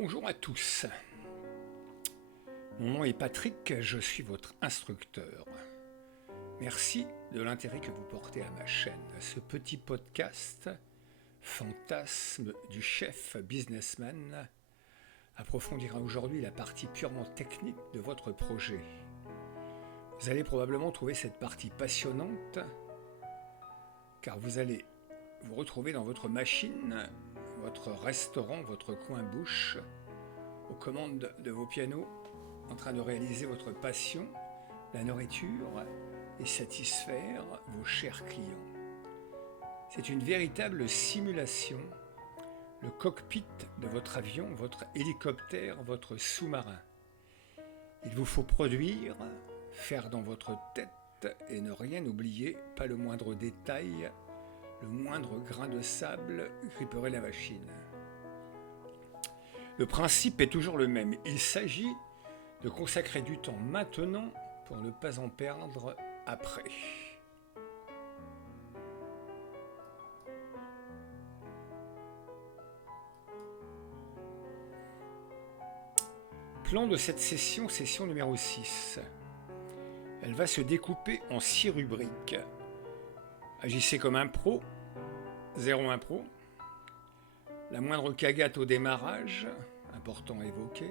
Bonjour à tous, mon nom est Patrick, je suis votre instructeur. Merci de l'intérêt que vous portez à ma chaîne. Ce petit podcast, Fantasme du chef businessman, approfondira aujourd'hui la partie purement technique de votre projet. Vous allez probablement trouver cette partie passionnante, car vous allez vous retrouver dans votre machine, votre restaurant, votre coin-bouche, aux commandes de vos pianos, en train de réaliser votre passion, la nourriture, et satisfaire vos chers clients. C'est une véritable simulation, le cockpit de votre avion, votre hélicoptère, votre sous-marin. Il vous faut produire, faire dans votre tête et ne rien oublier, pas le moindre détail, le moindre grain de sable gripperait la machine. Le principe est toujours le même. Il s'agit de consacrer du temps maintenant pour ne pas en perdre après. Plan de cette session numéro 6. Elle va se découper en 6 rubriques. Agissez comme un pro, 0 impro. La moindre cagate au démarrage, important à évoquer.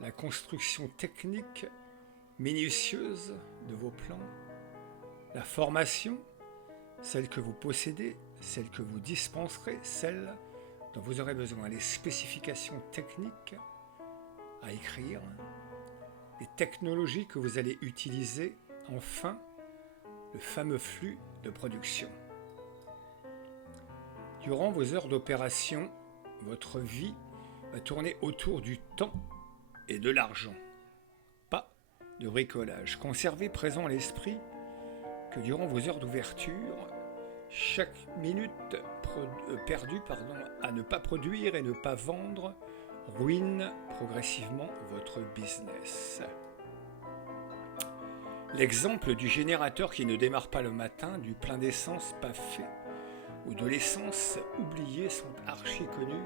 La construction technique minutieuse de vos plans. La formation, celle que vous possédez, celle que vous dispenserez, celle dont vous aurez besoin. Les spécifications techniques à écrire. Les technologies que vous allez utiliser. Enfin, le fameux flux de production. Durant vos heures d'opération, votre vie va tourner autour du temps et de l'argent. Pas de bricolage. Conservez présent à l'esprit que durant vos heures d'ouverture, chaque minute perdue à ne pas produire et ne pas vendre ruine progressivement votre business. L'exemple du générateur qui ne démarre pas le matin, du plein d'essence pas fait ou de l'essence oubliée sont archi connus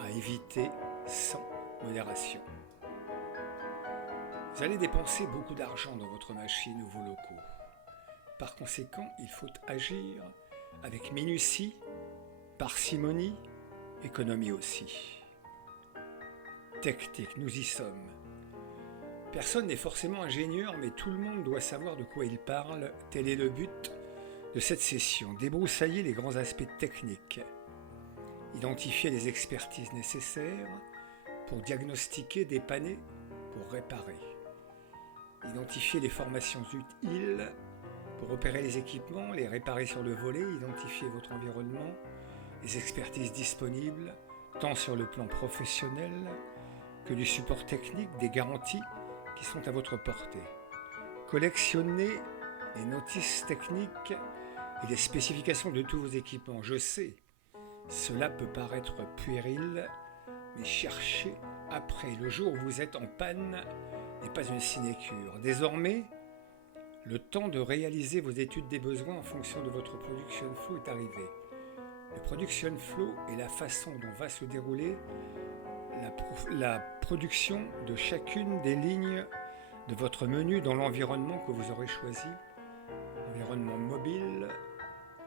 à éviter sans modération. Vous allez dépenser beaucoup d'argent dans votre machine ou vos locaux. Par conséquent, il faut agir avec minutie, parcimonie, économie aussi. Technique, nous y sommes. Personne n'est forcément ingénieur, mais tout le monde doit savoir de quoi il parle. Tel est le but de cette session. Débroussailler les grands aspects techniques. Identifier les expertises nécessaires pour diagnostiquer, dépanner, pour réparer. Identifier les formations utiles pour opérer les équipements, les réparer sur le volet. Identifier votre environnement, les expertises disponibles, tant sur le plan professionnel que du support technique, des garanties qui sont à votre portée. Collectionnez les notices techniques et les spécifications de tous vos équipements. Je sais, cela peut paraître puéril, mais cherchez après. Le jour où vous êtes en panne n'est pas une sinécure. Désormais, le temps de réaliser vos études des besoins en fonction de votre production flow est arrivé. Le production flow est la façon dont va se dérouler la production de chacune des lignes de votre menu dans l'environnement que vous aurez choisi, environnement mobile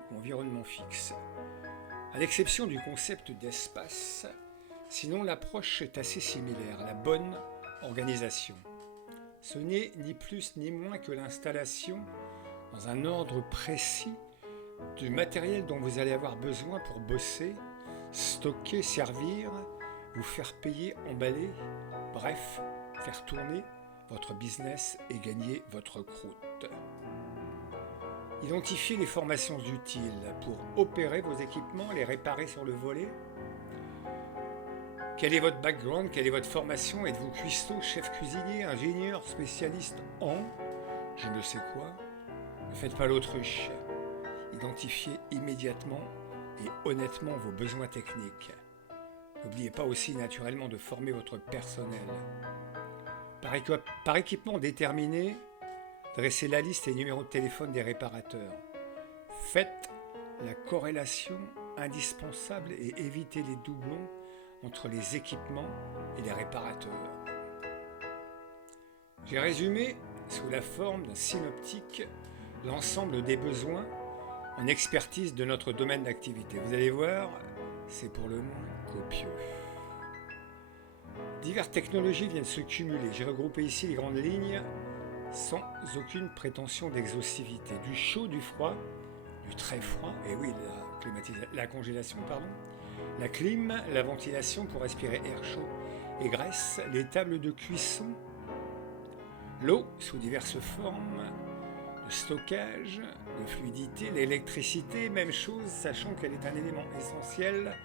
ou environnement fixe. À l'exception du concept d'espace, sinon l'approche est assez similaire, la bonne organisation. Ce n'est ni plus ni moins que l'installation dans un ordre précis du matériel dont vous allez avoir besoin pour bosser, stocker, servir, vous faire payer, emballer, bref, faire tourner votre business et gagner votre croûte. Identifiez les formations utiles pour opérer vos équipements, les réparer sur le volet. Quel est votre background, quelle est votre formation? Êtes-vous cuistot, chef cuisinier, ingénieur, spécialiste en je ne sais quoi? Ne faites pas l'autruche. Identifiez immédiatement et honnêtement vos besoins techniques. N'oubliez pas aussi naturellement de former votre personnel. Par équipement déterminé, dressez la liste et numéros de téléphone des réparateurs. Faites la corrélation indispensable et évitez les doublons entre les équipements et les réparateurs. J'ai résumé sous la forme d'un synoptique l'ensemble des besoins en expertise de notre domaine d'activité. Vous allez voir, c'est pour le moins copieux. Diverses technologies viennent se cumuler. J'ai regroupé ici les grandes lignes sans aucune prétention d'exhaustivité. Du chaud, du froid, du très froid, et oui, la congélation, pardon, la clim, la ventilation pour respirer air chaud et graisse, les tables de cuisson, l'eau sous diverses formes, le stockage, de fluidité, l'électricité, même chose, sachant qu'elle est un élément essentiel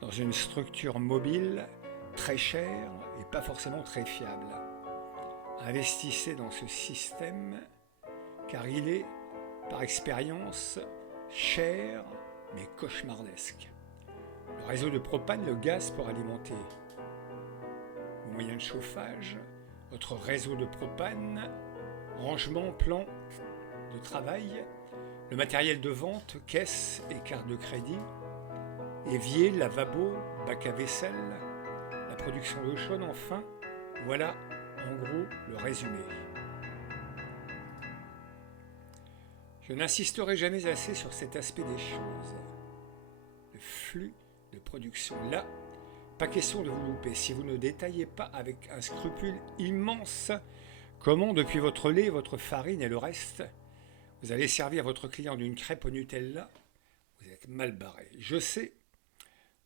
dans une structure mobile très chère et pas forcément très fiable. Investissez dans ce système car il est, par expérience, cher mais cauchemardesque. Le réseau de propane, le gaz pour alimenter vos moyens de chauffage, votre réseau de propane, rangement, plan de travail, le matériel de vente, caisse et carte de crédit, évier, lavabo, bac à vaisselle, la production d'eau chaude, enfin, voilà en gros le résumé. Je n'insisterai jamais assez sur cet aspect des choses. Le flux de production. Là, pas question de vous louper. Si vous ne détaillez pas avec un scrupule immense comment, depuis votre lait, votre farine et le reste, vous allez servir votre client d'une crêpe au Nutella, vous êtes mal barré. Je sais,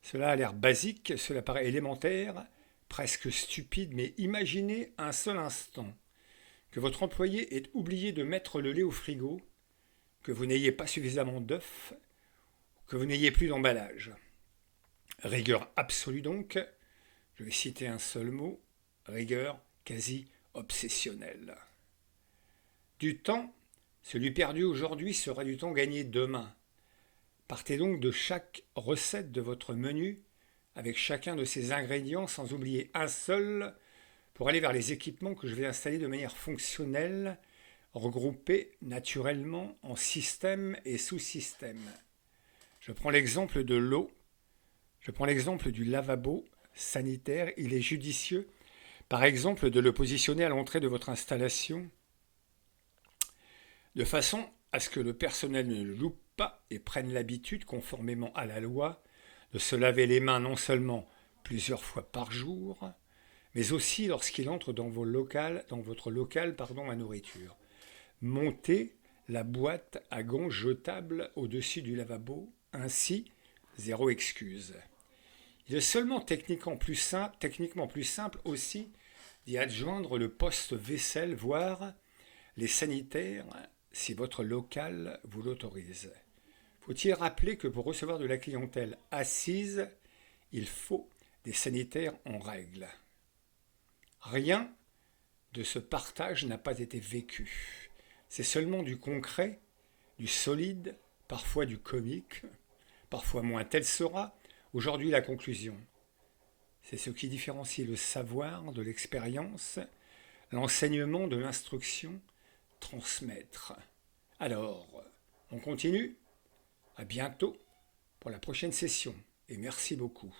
cela a l'air basique, cela paraît élémentaire, presque stupide, mais imaginez un seul instant que votre employé ait oublié de mettre le lait au frigo, que vous n'ayez pas suffisamment d'œufs, que vous n'ayez plus d'emballage. Rigueur absolue donc, je vais citer un seul mot, rigueur quasi obsessionnelle. Du temps, celui perdu aujourd'hui sera du temps gagné demain. Partez donc de chaque recette de votre menu avec chacun de ses ingrédients sans oublier un seul pour aller vers les équipements que je vais installer de manière fonctionnelle, regroupés naturellement en systèmes et sous-systèmes. Je prends l'exemple de l'eau, je prends l'exemple du lavabo sanitaire. Il est judicieux, par exemple, de le positionner à l'entrée de votre installation de façon à ce que le personnel ne le loupe pas et prenne l'habitude, conformément à la loi, de se laver les mains non seulement plusieurs fois par jour, mais aussi lorsqu'il entre dans votre local à nourriture. Montez la boîte à gants jetable au-dessus du lavabo, ainsi, zéro excuse. Il est seulement techniquement plus simple aussi d'y adjoindre le poste vaisselle, voire les sanitaires, si votre local vous l'autorise. Faut-il rappeler que pour recevoir de la clientèle assise, il faut des sanitaires en règle. Rien de ce partage n'a pas été vécu. C'est seulement du concret, du solide, parfois du comique, parfois moins. Telle sera aujourd'hui la conclusion. C'est ce qui différencie le savoir de l'expérience, l'enseignement de l'instruction, transmettre. Alors, on continue ? À bientôt pour la prochaine session et merci beaucoup.